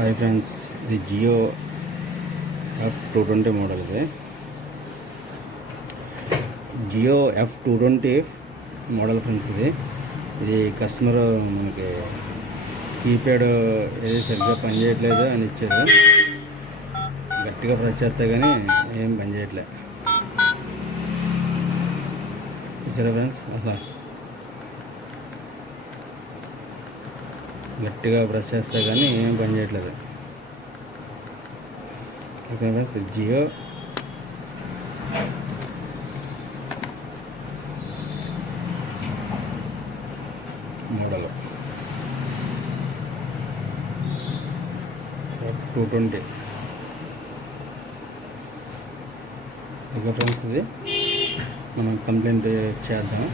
Hi friends ఇది Jio F two twenty model ఇది. Jio F two twenty model friends ఇది. ఇది customer మనకి కీప్యాడ్ ఏది సరిగ్గా పనిచేయట్లేదు అని ఇచ్చారు. గట్టిగా ప్రెస్ చేస్తే కానీ ఏం పనిచేయట్లేదు సరే ఫ్రెండ్స్ అలా. గట్టిగా ప్రెస్ చేస్తే కానీ ఏం పని చేయట్లేదు. Okay friends Jio. Model. F two twenty okay friends ఇది మనం కంప్లైంట్ చేద్దాం.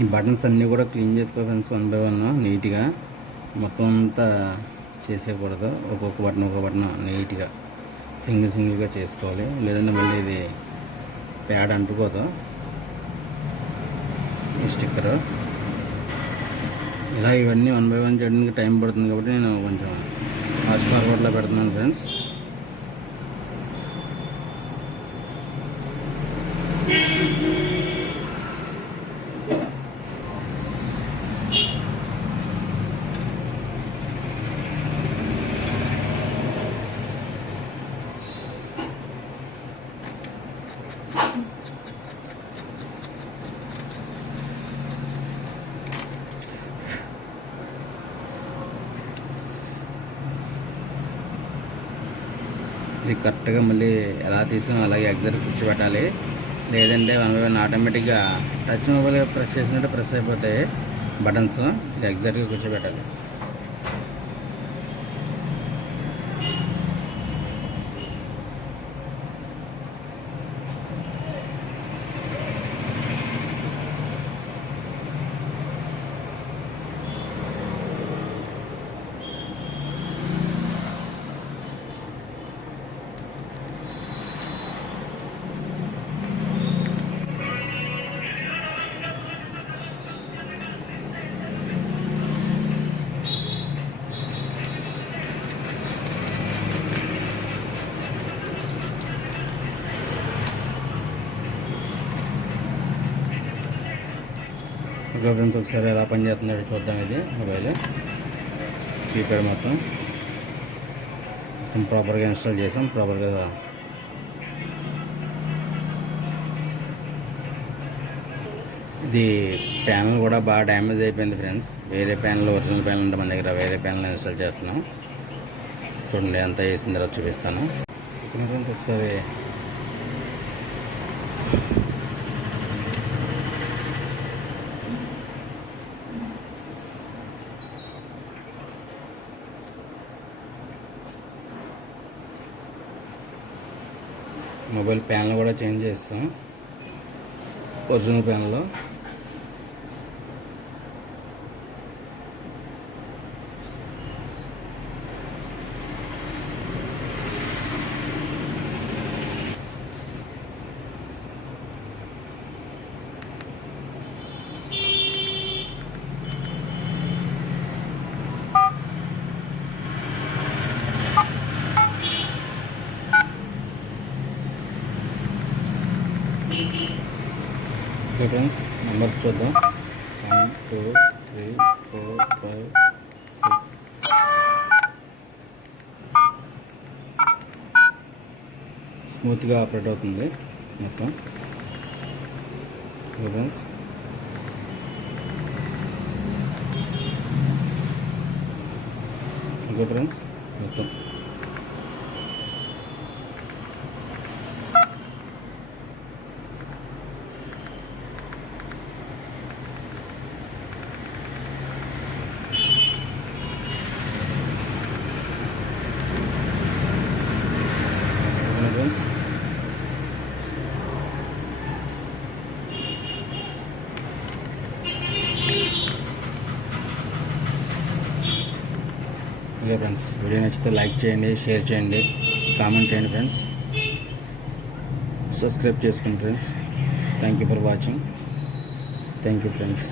ఈ బటన్స్ అన్నీ కూడా క్లీన్ చేసుకో ఫ్రెండ్స్ వన్ బై వన్ నీట్గా మొత్తం అంతా చేసేయకూడదు. ఒక్కొక్క బటన్ ఒక్కొక్క బటన్ నీట్గా సింగిల్ సింగిల్గా చేసుకోవాలి. లేదంటే మళ్ళీ ఇది ప్యాడ్ అంటుకోదు. ఈ స్టిక్కరు. ఇలా ఇవన్నీ వన్ బై వన్ చేయడానికి టైం పడుతుంది కాబట్టి నేను కొంచెం ఫాస్ట్ ఫార్వర్డ్లో పెడుతున్నాను ఫ్రెండ్స్. ఇది కరెక్ట్గా మళ్ళీ ఎలా తీసాం అలాగే ఎగ్జాక్ట్ కూర్చోబెట్టాలి లేదంటే వన్ బై వన్ ఆటోమేటిక్గా టచ్ మొబైల్ ప్రెస్ చేసినట్టు ప్రెస్ అయిపోతాయి బటన్స్. ఇది ఎగ్జాక్ట్గా కూర్చోబెట్టాలి ఓకే ఫ్రెండ్స్ ఒకసారి ఎలా పనిచేస్తుందో చూద్దాం ఇది మొబైల్ కీప్యాడ్ మొత్తం. మొత్తం ప్రాపర్గా ఇన్స్టాల్ చేసాం ప్రాపర్గా ఇది ప్యానల్ కూడా బాగా డ్యామేజ్ అయిపోయింది ఫ్రెండ్స్ వేరే ప్యానల్ ఒరిజినల్ ప్యానల్ ఉంటే మన దగ్గర వేరే ప్యానల్ ఇన్స్టాల్ చేస్తున్నాం. చూడండి ఎంత వేసిన తర్వాత చూపిస్తాను ఫ్రెండ్స్ ఒకసారి మొబైల్ ప్యాన్లు కూడా చేంజ్ చేస్తాం. ఒరిజినల్ ప్యాన్లో. ఓకే ఫ్రెండ్స్ నెంబర్స్ చూద్దాం. One two three four five six స్మూత్గా ఆపరేట్ అవుతుంది మొత్తం. ఓకే ఫ్రెండ్స్ ఓకే ఫ్రెండ్స్ మొత్తం. ఓకే ఫ్రెండ్స్ వీడియో నచ్చితే లైక్ చేయండి షేర్ చేయండి కామెంట్ చేయండి ఫ్రెండ్స్. సబ్స్క్రైబ్ చేసుకోండి friends. Thank you for watching thank you friends